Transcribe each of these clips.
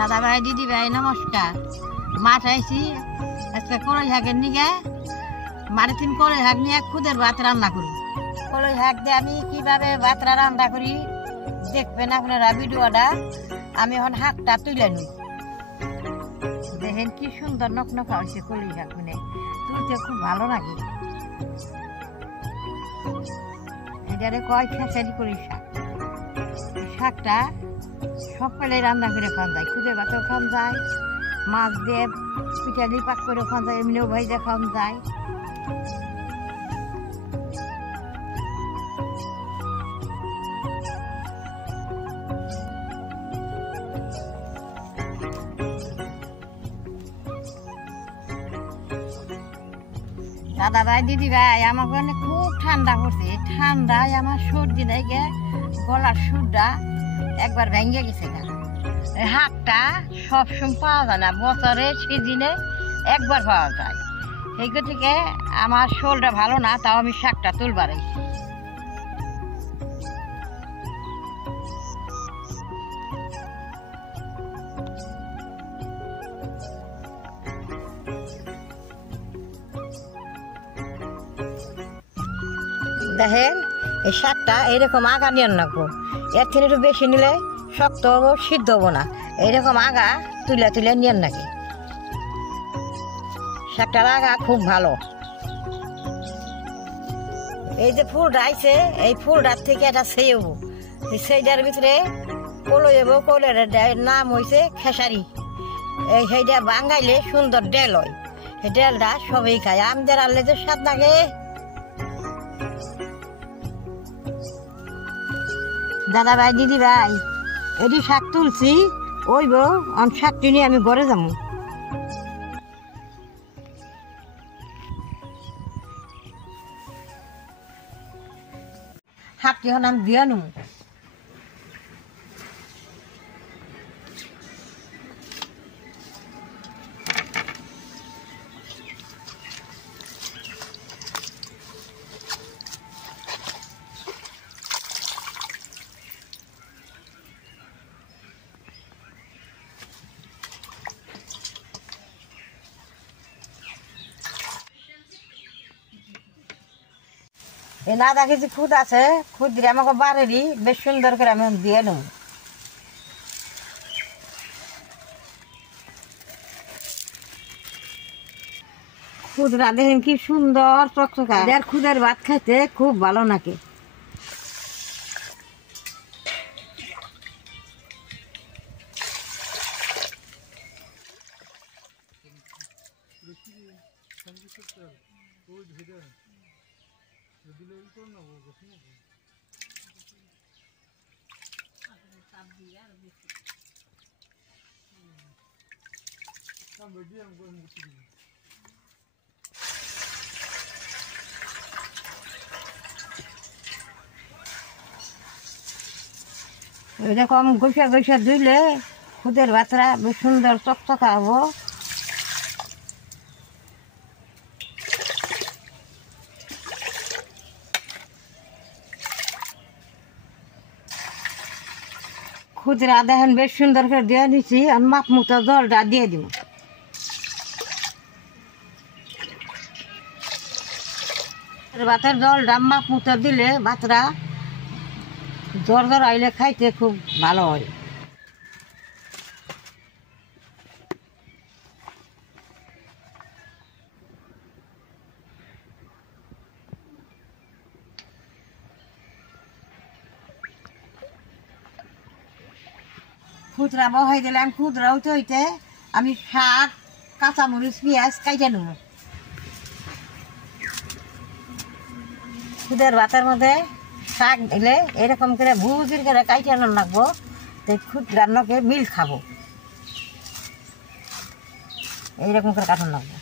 দাদা ভাই দিদি ভাই নমস্কার। মাছ আইছি আজকে কলই শাকের নিগে মারে 3 কলই শাক নিয়ে খুদের ভাত রান্না করি। কলই শাক দিয়ে আমি কিভাবে ভাতটা রান্না করি দেখবেন আপনারা ভিডিওটা। আমি এখন শাকটা তুলে নিই। দেখেন কি সুন্দর নকনকা হয়েছে কলই শাক, মানে তুলতে খুব ভালো লাগে। এটারে কয় খেসারি কলই শাক। শাকটা সকালে রান্না করে খাওয়া যায়, খুদে ভাতেও খাওয়া যায়, মাছ দিয়ে পিঠালি পাক করে খাওয়া যায়, এমনিও ভাইজা খাওয়া যায়। দাদা ভাই দিদি ভাই আমার ওখানে খুব ঠান্ডা পড়ছে। ঠান্ডায় আমার সর্দি লেগে গলার সুরটা একবার ভেঙে গেছে। শাকটা সবসময় পাওয়া যায় না, বছরের সিজনে একবার পাওয়া যায়। সেই থেকে আমার শরীরটা ভালো না, তাও আমি শাকটা তুলবার আইছি। দেখেন এই শাকটা এইরকম আগা নিয়ে রাখবো। এর থেকে একটু বেশি নিলে শক্ত হবো, সিদ্ধ হবো না। এইরকম আগা তুলে তুলে নিয়ে নাকি শাকটার আগা খুব ভালো। এই যে ফুলটা আইছে, এই ফুলটার থেকে এটা সেইবো, সেইটার ভিতরে কলই যাবো। কলের নাম হয়েছে খেসারি। এই সেইটা বাঙাইলে সুন্দর ডেল হয়। সেই ডেলটা সবাই খায়। আমাদের আনলে যে স্বাদ লাগে। দাদা ভাই দিদি ভাই এটি শাক তুলছি, ওইব শাকটি নিয়ে আমি ঘরে যাবো। শাকটি এখন আমি দিয়ে নেব। এই আধা কেজি খুদ আছে, খুদ দিয়ে আমাকে বাড়ি বেশ সুন্দর করে আমি দিয়ে নেব। খুদরা দেখেন কি সুন্দর চকচকা। আর খুদের ভাত খাইতে খুব ভালো নাকি। এরকম ঘষা ঘষা ধুইলে খুদের ভাতটা বেশ সুন্দর চকচকা হবো। খুদরা দেখেন বেশ সুন্দর করে দিয়ে দিচ্ছি। আর মাপ মতো জলটা দিয়ে দিব। ভাতের জলটা মাপ মতো দিলে ভাতটা জ্বর জ্বর আইলে খাইতে খুব ভালো হয়। খুচরা বহাই দিলাম। খুচরা হইতে হইতে আমি শাক, কাঁচামরিচ, পেঁয়াজ কাইটে নেব। খুদের ভাতের মধ্যে শাক দিলে এরকম করে ভুজির করে কাইটে আনার লাগবো। তো খুদ রান্নাকে মিল খাবো, এইরকম করে কাটানো লাগবো।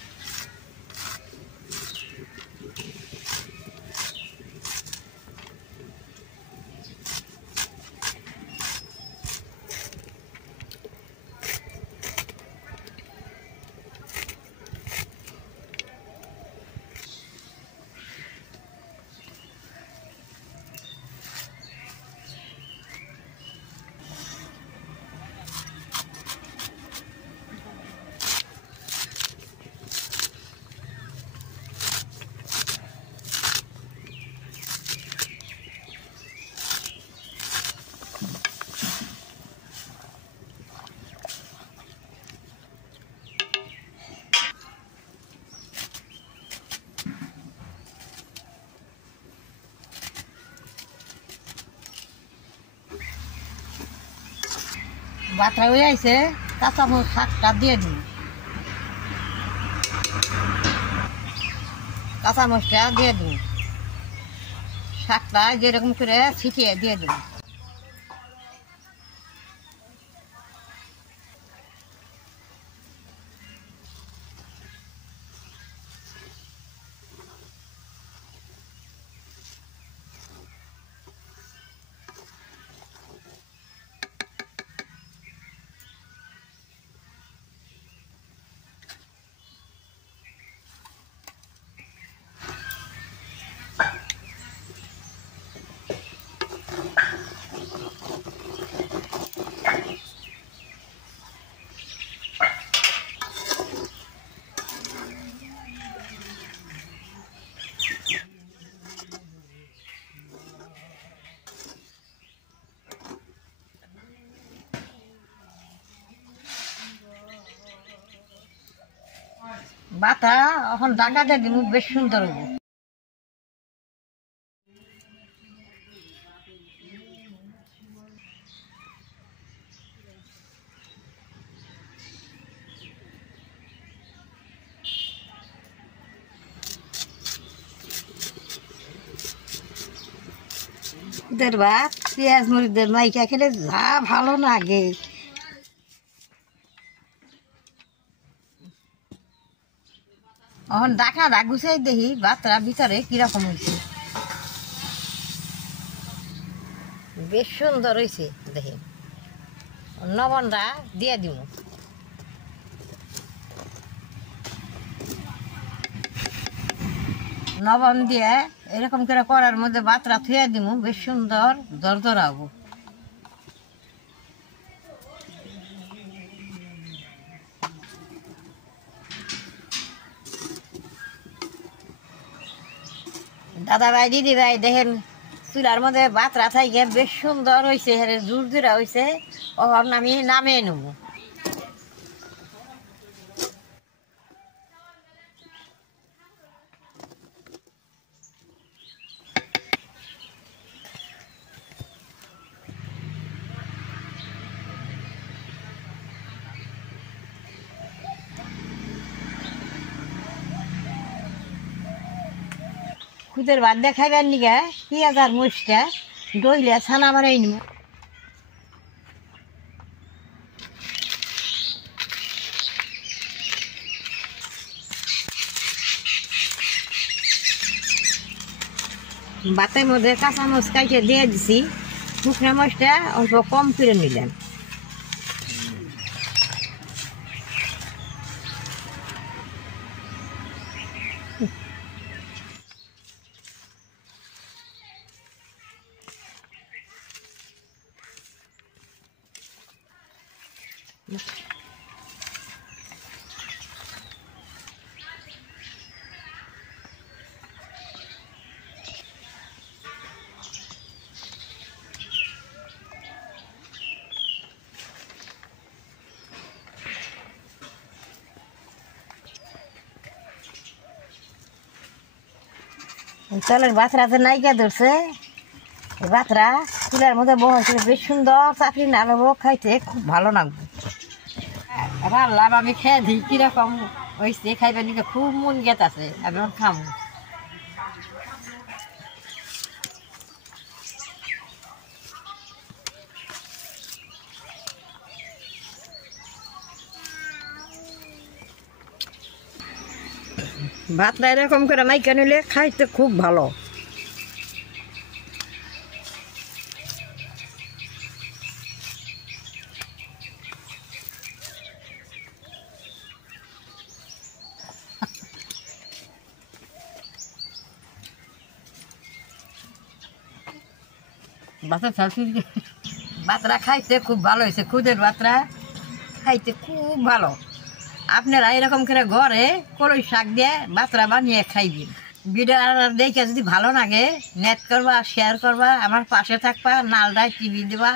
বাতরা হয়ে আইছে কাঁচামরিচ শাকটা দিয়ে দিন কাঁচামরিচটা দিয়ে দিন শাকটা যেরকম করে ছিটিয়ে দিয়ে দিন বাতা এখন ডাকাতে দিব বেশ সুন্দর হবো ভাত পেঁয়াজ মরিচ মাইকা খেলে যা ভালো লাগে এখন ডাকা গুছাই দেখি ভাতটা ভিতরে কিরকম হয়েছে বেশ সুন্দর হয়েছে দেখি লবণটা দিয়ে দিব লবণ দিয়ে এরকম করে করার মধ্যে ভাতটা থুয়ে দিব বেশ সুন্দর দরদরা হবো দাদা ভাই দিদি ভাই দেখেন চুলার মধ্যে ভাতটা থাকে বেশ সুন্দর হয়েছে জোর জোড়া হয়েছে ওখান আমি নামিয়ে নেব খুদের ভাত দিয়ে খাইবার নিগা পেঁয়াজ আর মরিচটা ডইলে ছানা মারাই নিব ভাতের মধ্যে কাঁচামরিচ কাইটে দিয়ে দিছি শুকনা মরিচটা অল্প কম করে নিলাম চালের বাতরাতে নাইকা ধরছে বাতরা চুলার মধ্যে বসে বেশ সুন্দর চাকরি না নেবো খাইতে খুব ভালো লাগবে রান্নাম আমি খেয়ে দিই কিরকম হয়েছে খাইবার নিকে খুব মন গেত আছে আমি খাবো ভাতটা এরকম করে নাইকা নিলে খাইতে খুব ভালো বাতরা খাইতে খুব ভালো হয়েছে খুদের বাতরা খাইতে খুব ভালো আপনারা এরকম করে ঘরে কলই শাক দিয়ে বাতরা বানিয়ে খাইবেন ভিডিও দেখে যদি ভালো লাগে নেট করবা শেয়ার করবা আমার পাশে থাকবা নালটায় টিভি দেবা